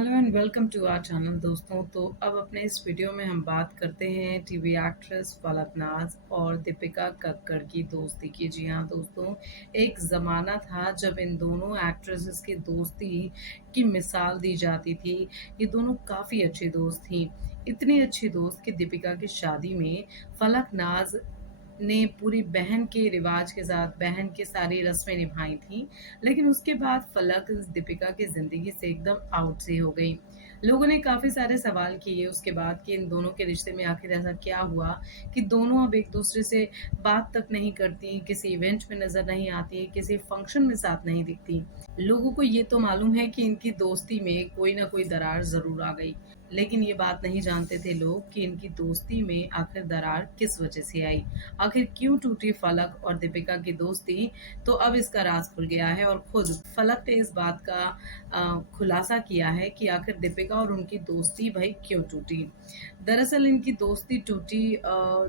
Hello and welcome to our channel दोस्तों। तो अब अपने इस वीडियो में हम बात करते हैं टीवी एक्ट्रेस फलक नाज और दीपिका कक्कड़ की दोस्ती की। जी हाँ दोस्तों, एक ज़माना था जब इन दोनों एक्ट्रेसेस की दोस्ती की मिसाल दी जाती थी। ये दोनों काफ़ी अच्छी दोस्त थी, इतनी अच्छी दोस्त कि दीपिका की शादी में फलक नाज ने पूरी बहन के रिवाज के साथ बहन की सारी रस्में निभाई थी। लेकिन उसके बाद फलक दीपिका की ज़िंदगी से एकदम आउट सी हो गई। लोगों ने काफ़ी सारे सवाल किए उसके बाद कि इन दोनों के रिश्ते में आखिर ऐसा क्या हुआ कि दोनों अब एक-दूसरे से बात तक नहीं करती, किसी इवेंट में नज़र नहीं आती, किसी फंक्शन में साथ नहीं दिखती। लोगों को ये तो मालूम है कि इनकी दोस्ती में कोई न कोई दरार ज़रूर आ गई। लेकिन ये बात नहीं जानते थे लोग कि इनकी दोस्ती में आखिर दरार किस वजह से आई। आखिर क्यों टूटी फलक और दीपिका की दोस्ती? तो अब इसका राज खुल गया है और खुद फलक ने इस बात का खुलासा किया है कि आखिर दीपिका और उनकी दोस्ती भाई क्यों टूटी। दरअसल इनकी दोस्ती टूटी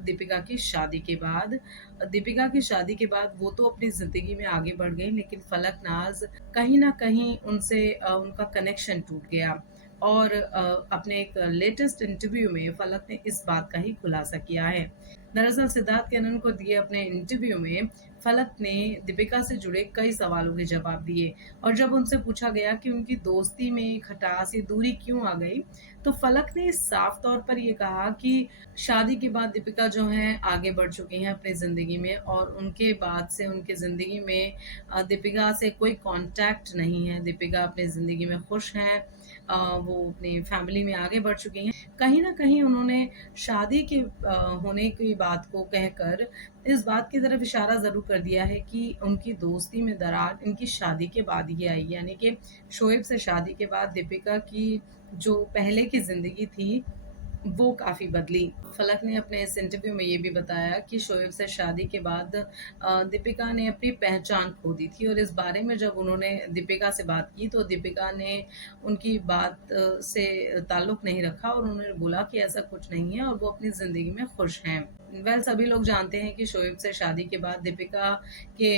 दीपिका की शादी के बाद। दीपिका की शादी के बाद वो तो अपनी ज़िंदगी में आगे बढ़ गई, लेकिन फलक नाज़ कहीं न कहीं उनसे उनका कनेक्शन टूट गया। और अपने एक लेटेस्ट इंटरव्यू में फलक ने इस बात का ही खुलासा किया है। दरअसल सिद्धार्थ कैनन को दिए अपने इंटरव्यू में फलक ने दीपिका से जुड़े कई सवालों के जवाब दिए। और जब उनसे पूछा गया कि उनकी दोस्ती में खटास या दूरी क्यों आ गई, तो फलक ने साफ तौर पर ये कहा कि शादी के बाद दीपिका जो हैं आगे बढ़ चुकी हैं अपनी ज़िंदगी में और उनके बाद से उनकी ज़िंदगी में दीपिका से कोई कॉन्टैक्ट नहीं है। दीपिका अपनी ज़िंदगी में खुश हैं, वो अपनी फैमिली में आगे बढ़ चुकी हैं। कहीं न कहीं उन्होंने शादी के होने की बात को कहकर इस बात की तरफ इशारा ज़रूर कर दिया है कि उनकी दोस्ती में दरार इनकी शादी के बाद ही आई। यानी कि शोएब से शादी के बाद दीपिका की जो पहले की ज़िंदगी थी, वो काफ़ी बदली। फलक ने अपने इस इंटरव्यू में ये भी बताया कि शोएब से शादी के बाद दीपिका ने अपनी पहचान खो दी थी। और इस बारे में जब उन्होंने दीपिका से बात की, तो दीपिका ने उनकी बात से ताल्लुक़ नहीं रखा और उन्होंने बोला कि ऐसा कुछ नहीं है और वो अपनी ज़िंदगी में खुश हैं। सभी लोग जानते हैं कि शोएब से शादी के बाद दीपिका के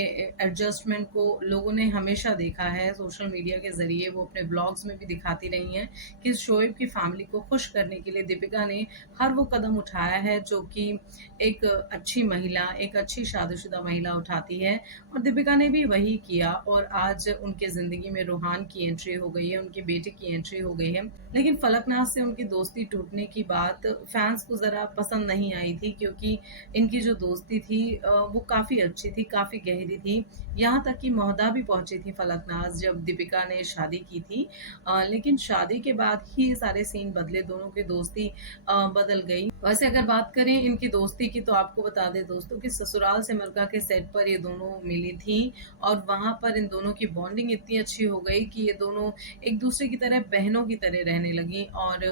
एडजस्टमेंट को लोगों ने हमेशा देखा है। सोशल मीडिया के ज़रिए वो अपने व्लॉग्स में भी दिखाती रही हैं कि शोएब की फैमिली को खुश करने के लिए दीपिका ने हर वो कदम उठाया है जो कि एक अच्छी महिला, एक अच्छी शादीशुदा महिला उठाती है। और दीपिका ने भी वही किया और आज उनके ज़िंदगी में रूहान की एंट्री हो गई है, उनके बेटे की एंट्री हो गई है। लेकिन फलकनाज़ से उनकी दोस्ती टूटने की बात फैन्स को ज़रा पसंद नहीं आई थी, क्योंकि इनकी जो दोस्ती थी वो काफ़ी अच्छी थी, काफ़ी गहरी थी। यहाँ तक कि मोहदा भी पहुँची थी फलकनाज़ जब दीपिका ने शादी की थी। लेकिन शादी के बाद ही सारे सीन बदले, दोनों की दोस्ती बदल गई। वैसे अगर बात करें इनकी दोस्ती की, तो आपको बता दें दोस्तों कि ससुराल सिमर के सेट पर ये दोनों मिली थी और वहाँ पर इन दोनों की बॉन्डिंग इतनी अच्छी हो गई कि ये दोनों एक-दूसरे की तरह बहनों की तरह रहने लगीं और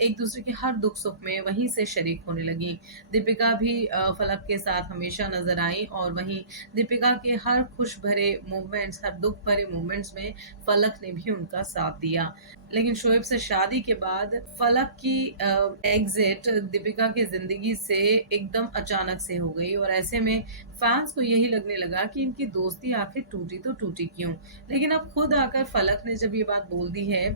एक-दूसरे के हर दुख-सुख में वहीं से शरीक होने लगीं। दीपिका भी फलक के साथ हमेशा नज़र आईं और वहीं दीपिका के हर खुश भरे मोमेंट्स, हर दुःख भरे मोमेंट्स में फलक ने भी उनका साथ दिया। लेकिन शोएब से शादी के बाद फलक की एग्ज़िट दीपिका की ज़िंदगी से एकदम अचानक से हो गई और ऐसे में फैन्स को यही लगने लगा कि इनकी दोस्ती आखिर टूटी तो टूटी क्यों? लेकिन अब खुद आकर फलक ने जब ये बात बोल दी है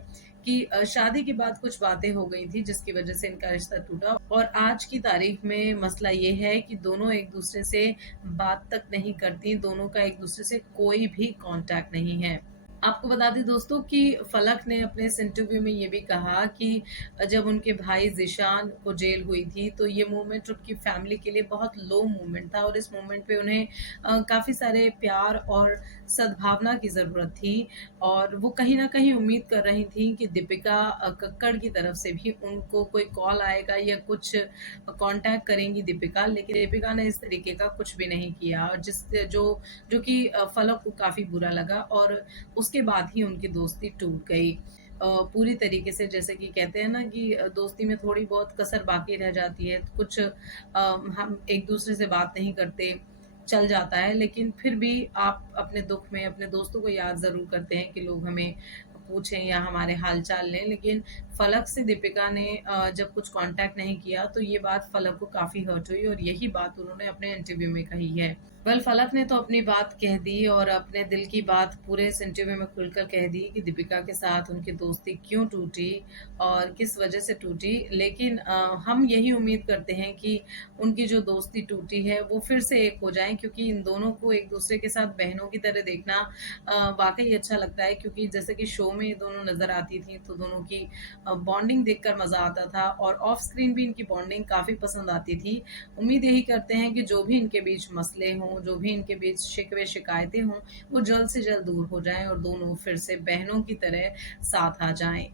कि शादी के बाद कुछ बातें हो गई थी जिसकी वज़ह से इनका रिश्ता टूटा और आज की तारीख में मसला ये है कि दोनों एक-दूसरे से बात तक नहीं करती, दोनों का एक-दूसरे से कोई भी कॉन्टैक्ट नहीं है। आपको बता दें दोस्तों कि फलक ने अपने इस इंटरव्यू में ये भी कहा कि जब उनके भाई ज़ीशान को जेल हुई थी, तो ये मोमेंट उनकी फैमिली के लिए बहुत लो मोमेंट था और इस मोमेंट पे उन्हें काफ़ी सारे प्यार और सद्भावना की ज़रूरत थी। और वो कहीं न कहीं उम्मीद कर रही थीं कि दीपिका कक्कड़ की तरफ से भी उनको कोई कॉल आएगा या कुछ कॉन्टैक्ट करेंगी दीपिका, लेकिन दीपिका ने इस तरीके का कुछ भी नहीं किया और जो कि फलक को काफ़ी बुरा लगा और उसके बाद ही उनकी दोस्ती टूट गई। पूरी तरीके से, जैसे कि कहते हैं ना कि दोस्ती में थोड़ी बहुत कसर बाकी रह जाती है, कुछ हम एक-दूसरे से बात नहीं करते, चल जाता है, लेकिन फिर भी आप अपने दुःख में अपने दोस्तों को याद ज़रूर करते हैं कि लोग हमें पूछें या हमारे हाल-चाल लें। लेकिन फलक से दीपिका ने जब कुछ कॉन्टैक्ट नहीं किया तो ये बात फलक को काफ़ी हर्ट हुई और यही बात उन्होंने अपने इंटरव्यू में कही है। वेल फलक ने तो अपनी बात कह दी और अपने दिल की बात पूरे इस इंटरव्यू में खुलकर कह दी कि दीपिका के साथ उनकी दोस्ती क्यों टूटी और किस वजह से टूटी। लेकिन हम यही उम्मीद करते हैं कि उनकी जो दोस्ती टूटी है वो फिर से एक हो जाए, क्योंकि इन दोनों को एक दूसरे के साथ बहनों की तरह देखना वाक़ई अच्छा लगता है, क्योंकि जैसे कि शो में ये दोनों नज़र आती थी तो दोनों की बॉन्डिंग देखकर मज़ा आता था और ऑफ स्क्रीन भी इनकी बॉन्डिंग काफ़ी पसंद आती थी। उम्मीद यही करते हैं कि जो भी इनके बीच मसले हों, जो भी इनके बीच शिकवे शिकायतें हों, वो जल्द से जल्द दूर हो जाएँ और दोनों फिर से बहनों की तरह साथ आ जाएँ।